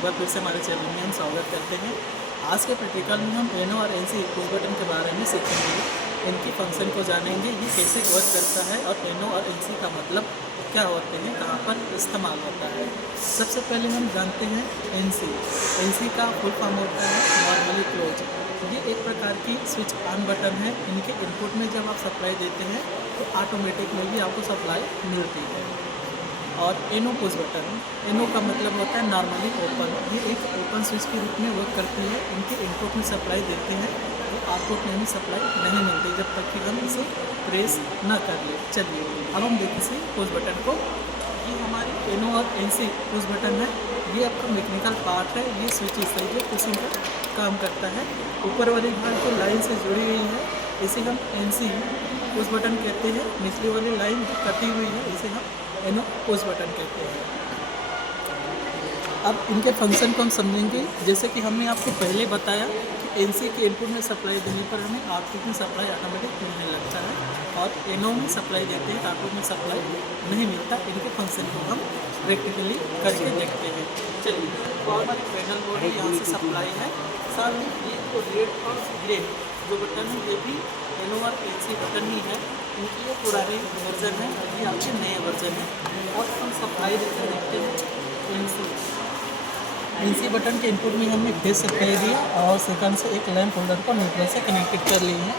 एक बार फिर से हमारे चैनल में हम स्वागत करते हैं। आज के प्रैक्टिकल में हम एनो और एनसी पुश बटन के बारे में सीखेंगे। इनकी फंक्शन को जानेंगे, ये कैसे वर्क करता है और एनो और एनसी का मतलब क्या होते हैं, कहाँ पर इस्तेमाल होता है। सबसे पहले हम जानते हैं एनसी। एनसी का फुल फॉर्म होता है नॉर्मली क्लोज। ये एक प्रकार की स्विच ऑन बटन है। इनके इनपुट में जब आप सप्लाई देते हैं तो ऑटोमेटिकली आपको सप्लाई मिलती है। और एनो पुश बटन, एनो का मतलब होता है नॉर्मली ओपन। ये एक ओपन स्विच के रूप में वर्क करती है। इनके इनपुट में सप्लाई देते हैं तो आउटपुट में भी सप्लाई नहीं मिलती जब तक कि हम इसे प्रेस ना कर ले। चलिए अब हम देखते हैं पुश बटन को। ये हमारी एनो और एनसी पुश बटन है। ये आपका मैकेनिकल पार्ट है। ये स्विच है जो पुशिंग का काम करता है। ऊपर वाली भाग जो लाइन से जुड़ी हुई है इसे हम एनसी पुश बटन कहते हैं। निचली वाली लाइन जो कटी हुई है इसे हम एनो पुश बटन कहते हैं। अब इनके फंक्शन को हम समझेंगे। जैसे कि हमने आपको पहले बताया कि एनसी के इनपुट में सप्लाई देने पर हमें आउटपुट में सप्लाई ऑटोमेटिक मिलने लगता है और एनो में सप्लाई देते हैं तो आउटपुट में सप्लाई नहीं मिलता। इनके फंक्शन को हम प्रैक्टिकली करके देखते हैं। चलिए नॉर्मल पैनल बोर्ड यहाँ से सप्लाई है। साथ ही ये तो रेड और ग्रे जो बटन है ये भी एनो और एनसी बटन ही है। इनकी ये पुराने वर्जन है, ये आपके नए वर्जन है। अब हम सप्लाई देकर देखते हैं एनसी बटन के इनपुट में हमने बेस सप्लाई दिया और सेकंड से एक लैंप होल्डर को न्यूट्रल से कनेक्टेड कर लिए हैं।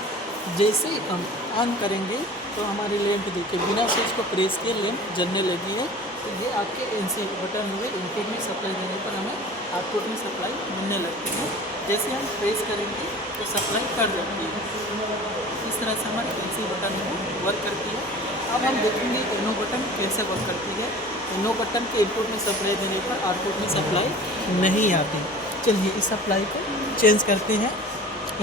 जैसे ही हम ऑन करेंगे तो हमारी लैंप देखिए बिना स्विच को प्रेस किए लैंप जलने लगी है। तो ये आपके एनसी बटन हुए। इनपुट में सप्लाई देने पर हमें आउटपुट में सप्लाई मिलने लगती है। जैसे हम प्रेस करेंगे तो सप्लाई कट जाती है। इस तरह से हमारी एनसी बटन वर्क करती है। अब हम देखेंगे एनो बटन कैसे वर्क करती है। एनो बटन के इनपुट में सप्लाई देने पर आउटपुट में सप्लाई नहीं आती। चलिए इस सप्लाई को चेंज करते हैं।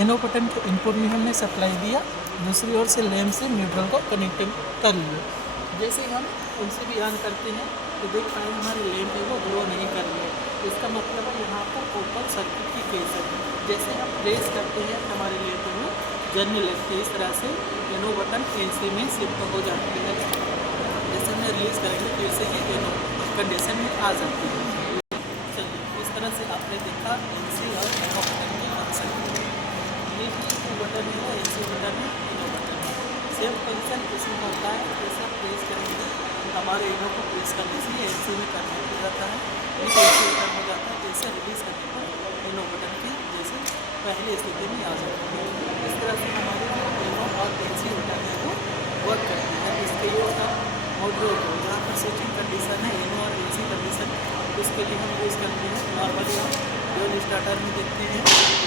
एनो बटन के इनपुट में हमने सप्लाई दिया, दूसरी ओर से लैंप से न्यूट्रल को कनेक्टिंग कर लिए। जैसे हम उनसे भी ऑन करते हैं तो देख पाएंगे हमारी लैंप है वो ग्लो नहीं कर रही है। इसका मतलब है यहाँ पर ओपन सर्किट की केस है। जैसे हम प्रेस करते हैं तो हमारी लैंप वो जलने लगती है। इस तरह से एनो बटन एनसी में शिफ्ट हो जाती है। जैसे हमें रिलीज़ करेंगे फिर से ये एनो कंडीशन में आ जाती है। चलिए इस तरह से आपने देखा एनसी और एनो बटन की फंक्शन। ये भी बटन है, एनसी बटन है, एनो बटन है। सेम फंक्शन इसमें होता है। जैसे आप प्रेस करेंगे हमारे एनो को प्रेस करने से एनसी में कन्वर्ट हो जाता है, ये एनसी बटन हो जाता है। जैसे रिलीज़ करने पर एनो बटन की जैसे पहली स्थिति में आ जाती है। इस तरह से हमारे जो एनो और एनसी बटन है वो वर्क करती है। इसके यूज़ का मोड जहाँ पर स्विचिंग कंडीशन है एनो और एनसी कंडीशन, उसके लिए हम यूज़ करते हैं। नॉर्मली हम ड्यूल स्टार्टर में देखते हैं,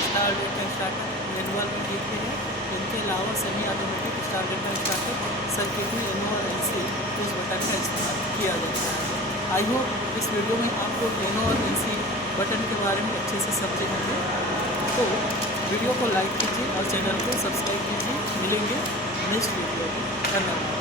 स्टार डेटा स्टार्टर मैनुअल में देखते हैं। इनके अलावा semi automatic star data starter circuit में एनो और एनसी उस बटन का इस्तेमाल किया जाता है। आई होप इस वीडियो में आपको एनो और एनसी बटन के बारे में अच्छे से समझे होंगे। तो वीडियो को लाइक कीजिए और चैनल को सब्सक्राइब कीजिए। मिलेंगे नेक्स्ट वीडियो में। धन्यवाद।